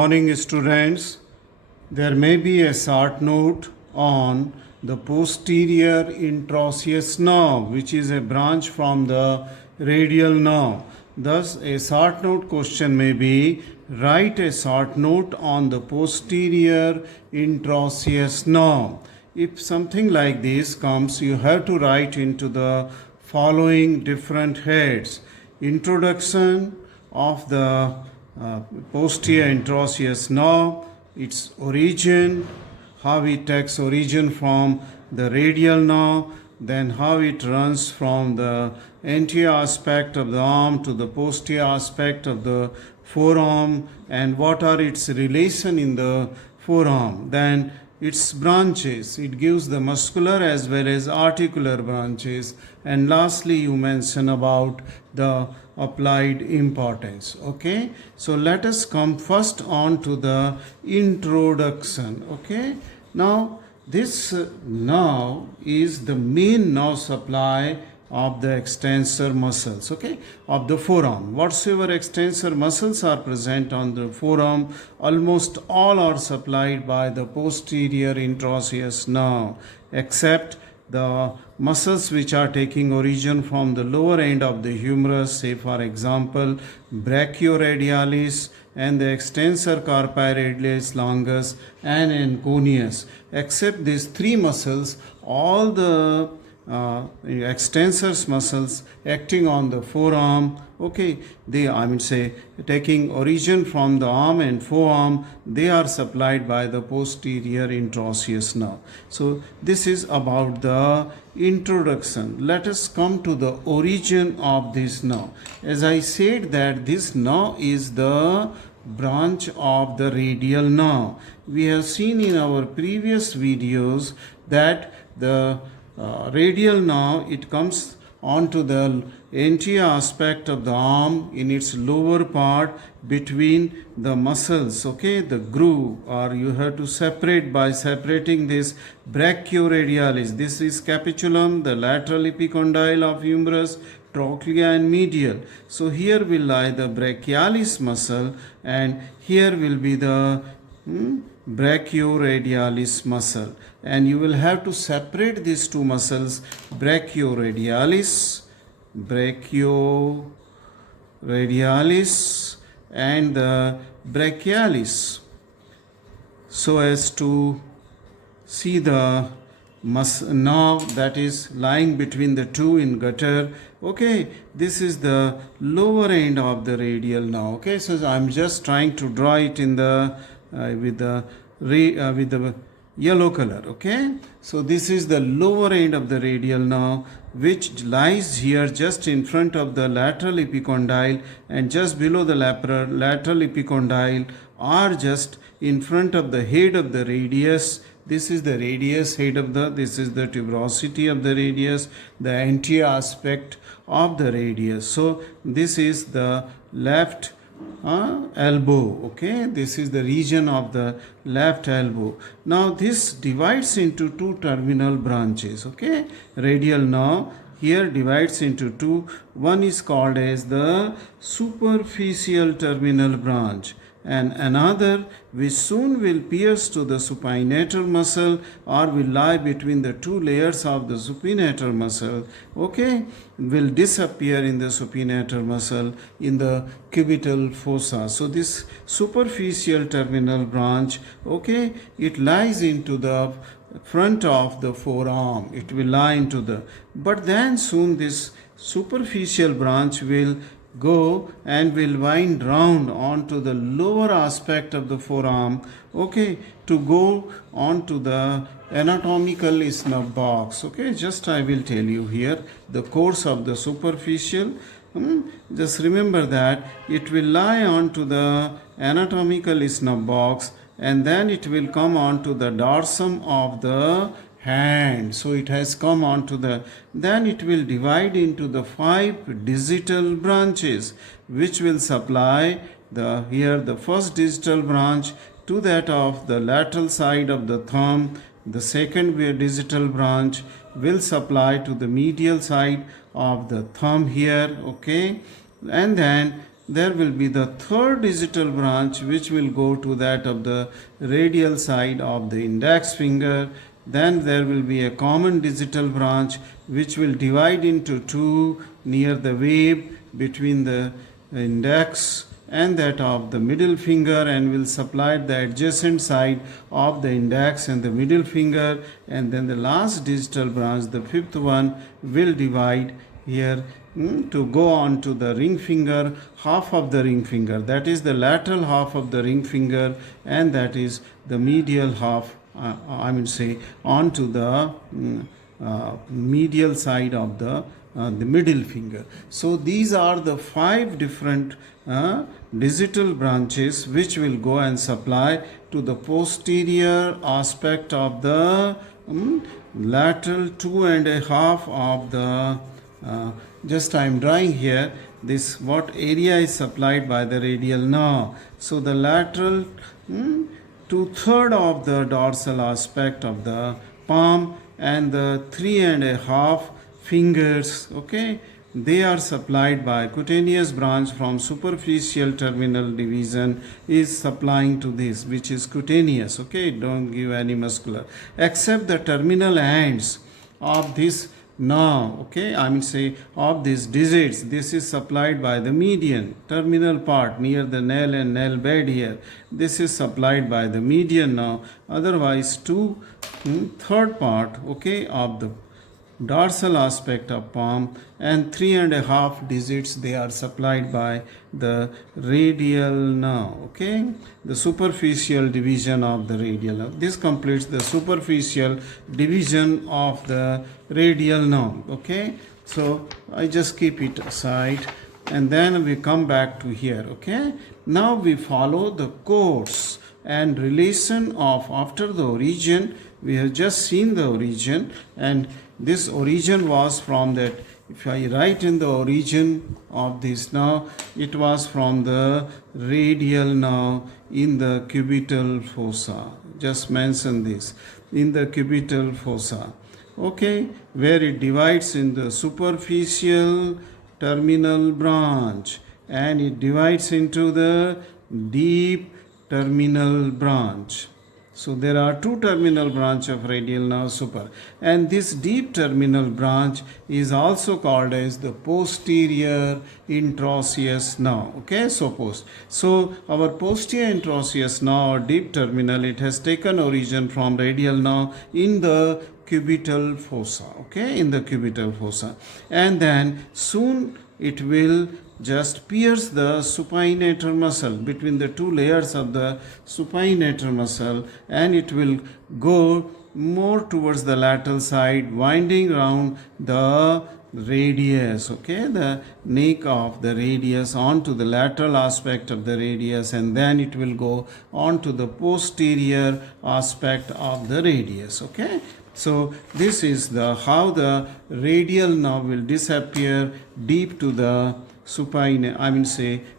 morning, students. There may be a short note on the posterior interosseous nerve, which is a branch from the radial nerve. Thus, a short note question may be write a short note on the posterior interosseous nerve. If something like this comes, you have to write into the following different heads: introduction of the posterior interosseous nerve, its origin, how it takes origin from the radial nerve, then how it runs from the anterior aspect of the arm to the posterior aspect of the forearm, and what are its relation in the forearm, then its branches, it gives the muscular as well as articular branches, and lastly you mention about the applied importance. Okay, so let us come first on to the introduction. Okay, now this nerve is the main nerve supply of the extensor muscles, okay, of the forearm. Whatsoever extensor muscles are present on the forearm, almost all are supplied by the posterior interosseous nerve, except the muscles which are taking origin from the lower end of the humerus, say for example brachioradialis and the extensor carpi radialis longus and anconeus. Except these three muscles, all the extensors muscles acting on the forearm, okay, they, I mean say, taking origin from the arm and forearm, they are supplied by the posterior interosseous nerve. So this is about the introduction. Let us come to the origin of this nerve. As I said that this nerve is the branch of the radial nerve. We have seen in our previous videos that the radial nerve, it comes onto the anterior aspect of the arm in its lower part between the muscles, okay, the groove, or you have to separate by separating this brachioradialis. This is capitulum, the lateral epicondyle of humerus, trochlea and medial. So here will lie the brachialis muscle, and here will be the brachioradialis muscle, and you will have to separate these two muscles, brachioradialis and the brachialis, so as to see the nerve that is lying between the two in gutter. Okay, this is the lower end of the radial nerve. Okay, so I'm just trying to draw it in the with the yellow color. Okay, so this is the lower end of the radial nerve, which lies here just in front of the lateral epicondyle, and just below the lateral epicondyle, or just in front of the head of the radius. This is the radius head of the, this is the tuberosity of the radius, the anterior aspect of the radius. So this is the left elbow. Okay, this is the region of the left elbow. Now this divides into two terminal branches. Okay, radial nerve here divides into two. One is called as the superficial terminal branch, and another which soon will pierce to the supinator muscle, or will lie between the two layers of the supinator muscle, okay, will disappear in the supinator muscle in the cubital fossa. So this superficial terminal branch, okay, it lies into the front of the forearm. It will lie into the, but then soon this superficial branch will go and will wind round onto the lower aspect of the forearm, okay, to go onto the anatomical snub box. Okay, just I will tell you here the course of the superficial. Just remember that it will lie onto the anatomical snub box, and then it will come onto the dorsum of the hand. So it has come onto the, then it will divide into the 5 digital branches, which will supply the, here the first digital branch to that of the lateral side of the thumb. The second digital branch will supply to the medial side of the thumb here. Okay, and then there will be the third digital branch which will go to that of the radial side of the index finger. Then there will be a common digital branch which will divide into two near the wave between the index and that of the middle finger, and will supply the adjacent side of the index and the middle finger. And then the last digital branch, the fifth one, will divide here to go on to the ring finger, half of the ring finger, that is the lateral half of the ring finger, and that is the medial half, onto the medial side of the middle finger. So these are the 5 different digital branches which will go and supply to the posterior aspect of the lateral 2.5 of the just I am drawing here this what area is supplied by the radial nerve. So the lateral 2/3 of the dorsal aspect of the palm and the 3.5 fingers, okay, they are supplied by cutaneous branch from superficial terminal division is supplying to this, which is cutaneous, okay, don't give any muscular, except the terminal ends of this nerve, okay, of these digits, this is supplied by the median terminal part near the nail and nail bed here, this is supplied by the median nerve. Otherwise third part, okay, of the dorsal aspect of palm and 3.5 digits, they are supplied by the radial nerve, okay, the superficial division of the radial nerve. This completes the superficial division of the radial nerve, okay. So I just keep it aside and then we come back to here, okay. Now we follow the course and relation of after the origin. We have just seen the origin, and this origin was from that, if I write in the origin of this now, it was from the radial nerve in the cubital fossa. Just mention this, in the cubital fossa, okay, where it divides in the superficial terminal branch and it divides into the deep terminal branch. So there are 2 terminal branch of radial nerve super, and this deep terminal branch is also called as the posterior interosseous nerve, okay. So our posterior interosseous nerve or deep terminal, it has taken origin from radial nerve in the cubital fossa, okay, in the cubital fossa, and then soon it will just pierce the supinator muscle between the 2 layers of the supinator muscle, and it will go more towards the lateral side, winding around the radius, okay, the neck of the radius onto the lateral aspect of the radius, and then it will go on to the posterior aspect of the radius, okay. So this is the how the radial nerve will disappear deep to the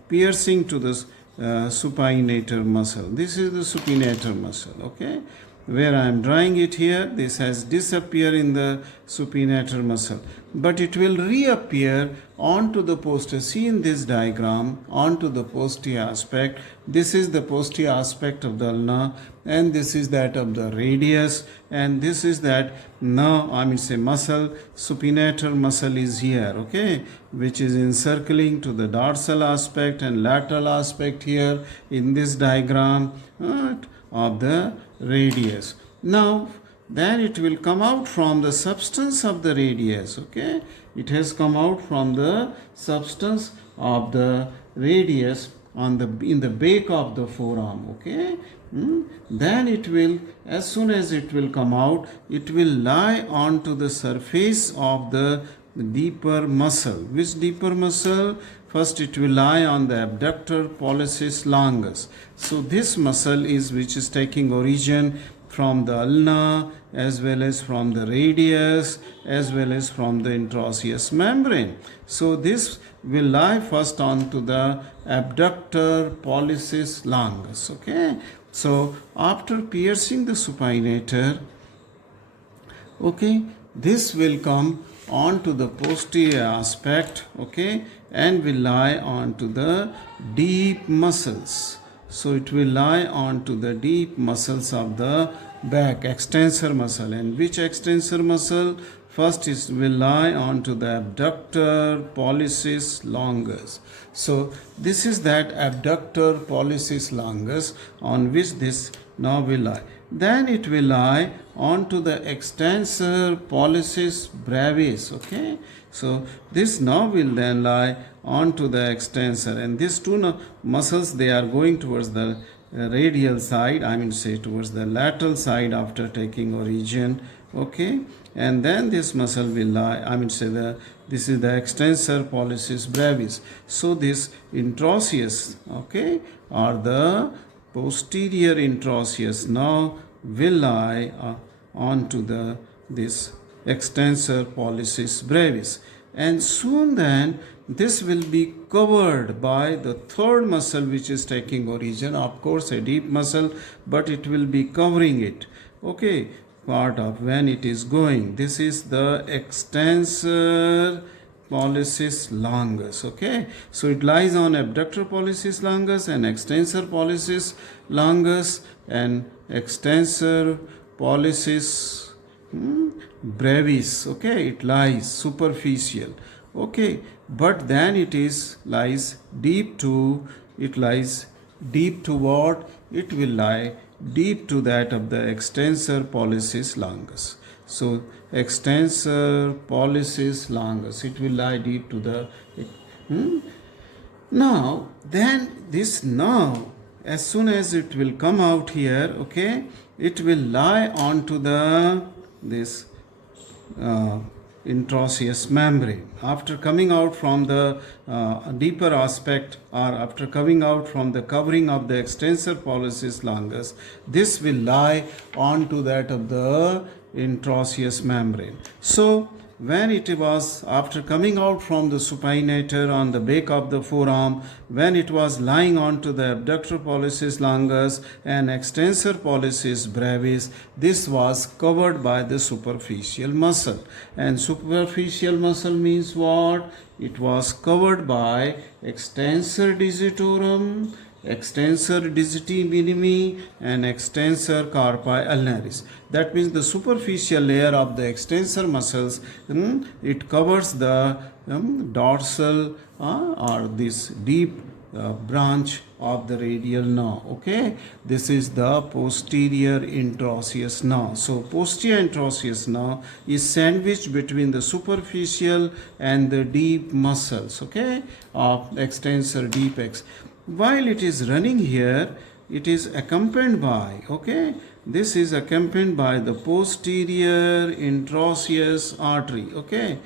piercing to the supinator muscle. This is the supinator muscle, okay, where I am drawing it here. This has disappeared in the supinator muscle, but it will reappear onto the posterior. See in this diagram, onto the posterior aspect. This is the posterior aspect of the ulna, and this is that of the radius, and this is that muscle, supinator muscle is here, okay, which is encircling to the dorsal aspect and lateral aspect here in this diagram of the radius. Now then it will come out from the substance of the radius, okay, it has come out from the substance of the radius on the in the back of the forearm, okay. Then it will, as soon as it will come out, it will lie onto the surface of the deeper muscle. Which deeper muscle? First it will lie on the abductor pollicis longus. So this muscle is which is taking origin from the ulna as well as from the radius as well as from the interosseous membrane. So this will lie first onto the abductor pollicis longus, okay. So after piercing the supinator, okay, this will come onto the posterior aspect, okay, and will lie onto the deep muscles. So it will lie onto the deep muscles of the back, extensor muscle. And which extensor muscle? First is will lie onto the abductor pollicis longus. So this is that abductor pollicis longus on which this nerve will lie. Then it will lie onto the extensor pollicis brevis. Okay, so this nerve will then lie onto the extensor, and these two muscles, they are going towards the radial side, I mean say towards the lateral side after taking origin. Okay, and then this muscle will lie, I mean say this is the extensor pollicis brevis. So this interosseous, okay, or the posterior interosseous now will lie onto the this extensor pollicis brevis, and soon then this will be covered by the third muscle which is taking origin, of course a deep muscle, but it will be covering it, okay, part of when it is going. This is the extensor pollicis longus. Okay, so it lies on abductor pollicis longus and extensor pollicis longus and extensor pollicis brevis. Okay, it lies superficial. Okay, but then it is lies deep to, it lies deep to what? It will lie deep to that of the extensor pollicis longus. So extensor pollicis longus, it will lie deep to the now then this nerve, as soon as it will come out here, okay, it will lie onto the this interosseous membrane. After coming out from the deeper aspect, or after coming out from the covering of the extensor pollicis longus, this will lie onto that of the interosseous membrane. So when it was after coming out from the supinator on the back of the forearm, when it was lying onto the abductor pollicis longus and extensor pollicis brevis, this was covered by the superficial muscle. And superficial muscle means what? It was covered by extensor digitorum, extensor digiti minimi, and extensor carpi ulnaris. That means the superficial layer of the extensor muscles, it covers the dorsal or this deep branch of the radial nerve. Okay, this is the posterior interosseous nerve. So posterior interosseous nerve is sandwiched between the superficial and the deep muscles, okay, of extensor deep X. While it is running here, it is accompanied by, okay, this is accompanied by the posterior interosseous artery. Okay,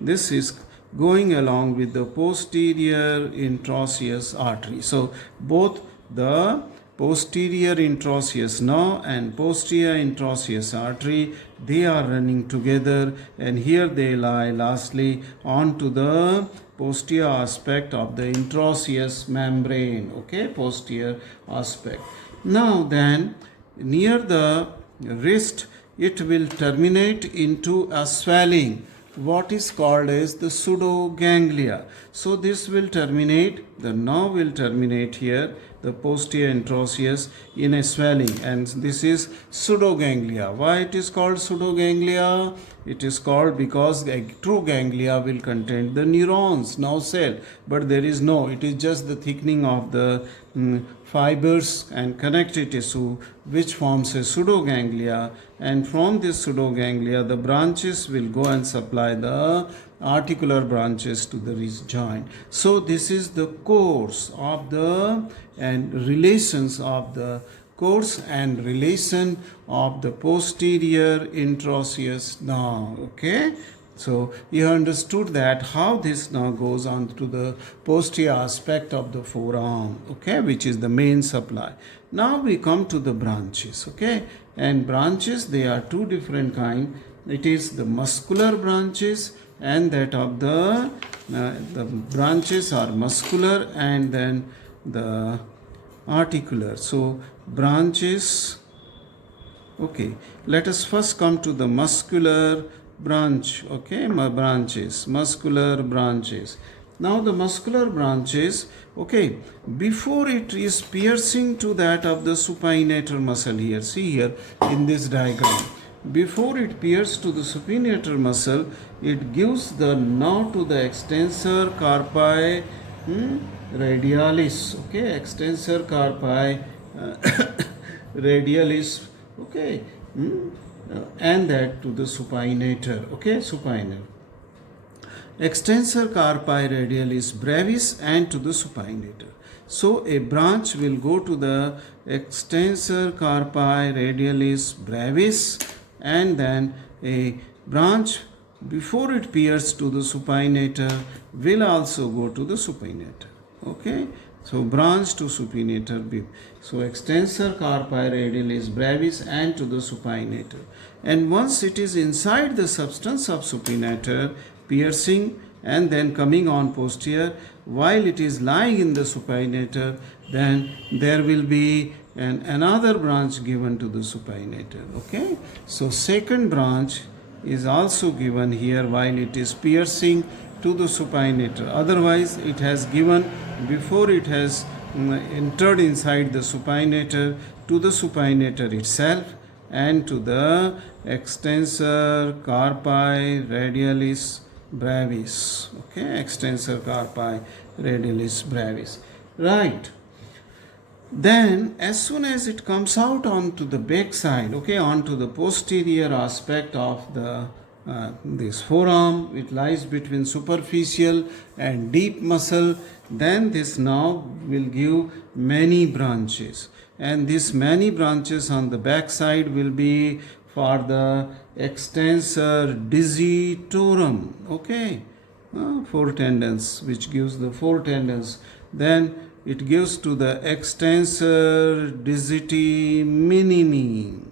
this is going along with the posterior interosseous artery. So both the posterior interosseous nerve and posterior interosseous artery, they are running together, and here they lie lastly onto the posterior aspect of the interosseous membrane. Okay, posterior aspect. Now then, near the wrist, it will terminate into a swelling, what is called as the pseudoganglia. So this will terminate, the nerve will terminate here, the posterior interosseous, in a swelling, and this is pseudoganglia. Why it is called pseudoganglia? It is called because a true ganglia will contain the neurons, nerve cell, but there is no, it is just the thickening of the fibers and connective tissue which forms a pseudoganglia, and from this pseudoganglia the branches will go and supply the articular branches to the wrist joint. So this is the course of the and relations of the course and relation of the posterior interosseous nerve. Okay, so you understood that how this now goes on to the posterior aspect of the forearm, okay, which is the main supply. Now we come to the branches. Okay, and branches, they are two different kind. It is the muscular branches and that of the branches are muscular and then the articular. So branches, okay, let us first come to the muscular branch, okay, branches, muscular branches. Now the muscular branches, okay, before it is piercing to that of the supinator muscle here, see here in this diagram, before it pierces to the supinator muscle, it gives the nerve to the extensor carpi radialis, okay, extensor carpi radialis, okay, and that to the supinator, okay, supinator. Extensor carpi radialis brevis and to the supinator. So a branch will go to the extensor carpi radialis brevis, and then a branch before it pierces to the supinator will also go to the supinator. Okay, so branch to supinator bib. So extensor carpi radialis brevis and to the supinator. And once it is inside the substance of supinator, piercing and then coming on posterior, while it is lying in the supinator, then there will be another branch given to the supinator. Okay, so second branch is also given here while it is piercing to the supinator. Otherwise, it has given before it has entered inside the supinator to the supinator itself and to the extensor carpi radialis brevis. Okay, extensor carpi radialis brevis. Right. Then as soon as it comes out onto the back side, okay, onto the posterior aspect of the this forearm, it lies between superficial and deep muscle, then this nerve will give many branches, and these many branches on the back side will be for the extensor digitorum, okay, four tendons, which gives the four tendons. Then it gives to the extensor digiti minimi,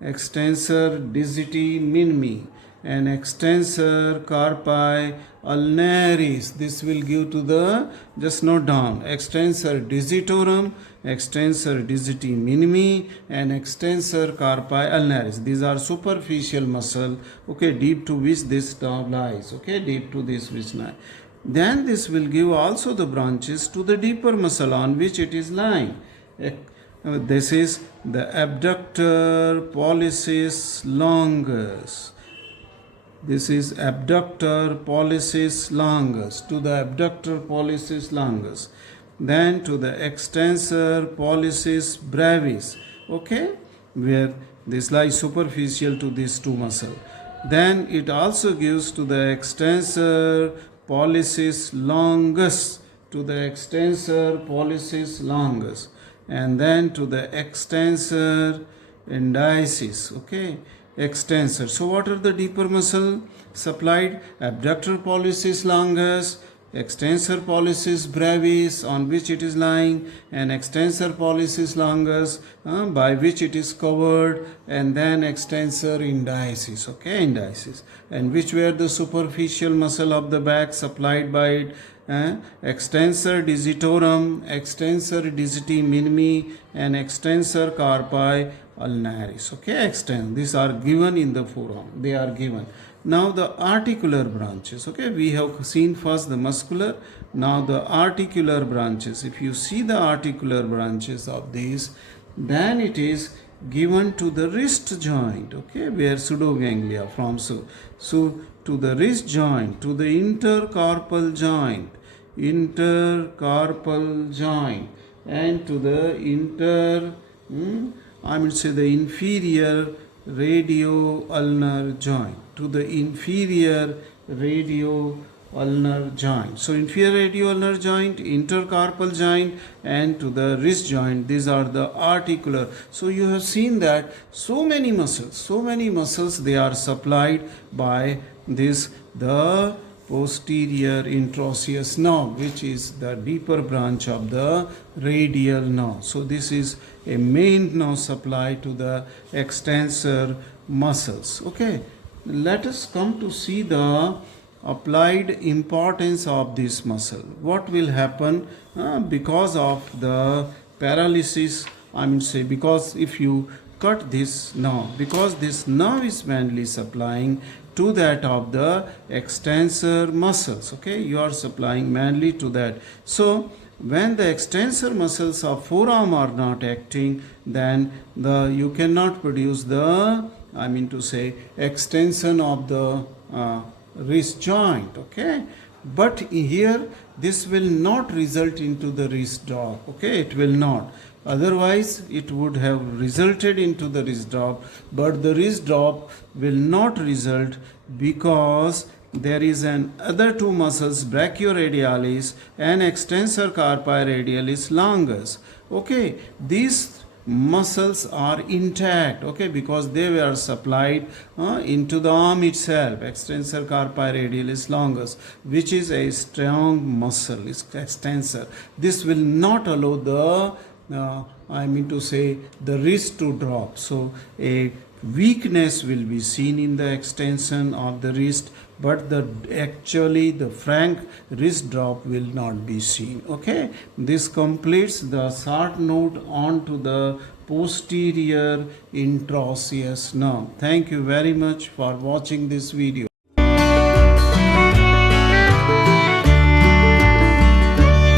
extensor digiti minimi, and extensor carpi ulnaris. This will give to the, just note down, extensor digitorum, extensor digiti minimi, and extensor carpi ulnaris. These are superficial muscle, okay, deep to which this nerve lies, okay, deep to this which lies. Then this will give also the branches to the deeper muscle on which it is lying. This is the abductor pollicis longus. This is abductor pollicis longus, to the abductor pollicis longus. Then to the extensor pollicis brevis, okay, where this lies superficial to these two muscles. Then it also gives to the extensor pollicis longus, to the extensor pollicis longus, and then to the extensor indicis, okay, extensor. So what are the deeper muscle supplied? Abductor pollicis longus, extensor pollicis brevis on which it is lying, and extensor pollicis longus by which it is covered, and then extensor indicis, okay, indicis, and which were the superficial muscle of the back supplied by it, extensor digitorum, extensor digiti minimi, and extensor carpi ulnaris, okay, extend. These are given in the forearm, they are given. Now the articular branches, okay, we have seen first the muscular, now the articular branches. If you see the articular branches of these, then it is given to the wrist joint, okay, where pseudoganglia from, so to the wrist joint, to the intercarpal joint, and to the the inferior radio-ulnar joint, to the inferior radio-ulnar joint. So inferior radio-ulnar joint, intercarpal joint, and to the wrist joint. These are the articular. So you have seen that so many muscles they are supplied by this, the posterior interosseous nerve, which is the deeper branch of the radial nerve. So this is a main nerve supply to the extensor muscles. Okay, let us come to see the applied importance of this muscle. What will happen because of the paralysis? Because if you cut this nerve, because this nerve is mainly supplying to that of the extensor muscles. Okay, you are supplying mainly to that. So when the extensor muscles of forearm are not acting, then you cannot produce the, I mean to say, extension of the wrist joint. Okay, but here this will not result into the wrist drop. Okay, it will not, otherwise it would have resulted into the wrist drop, but the wrist drop will not result, because there is an other two muscles, brachioradialis and extensor carpi radialis longus. Okay, these muscles are intact. Okay, because they were supplied into the arm itself, extensor carpi radialis longus, which is a strong muscle, is extensor. This will not allow the I mean to say the wrist to drop. So a weakness will be seen in the extension of the wrist, but the frank wrist drop will not be seen. Okay, this completes the short note on to the posterior interosseous nerve. Thank you very much for watching this video.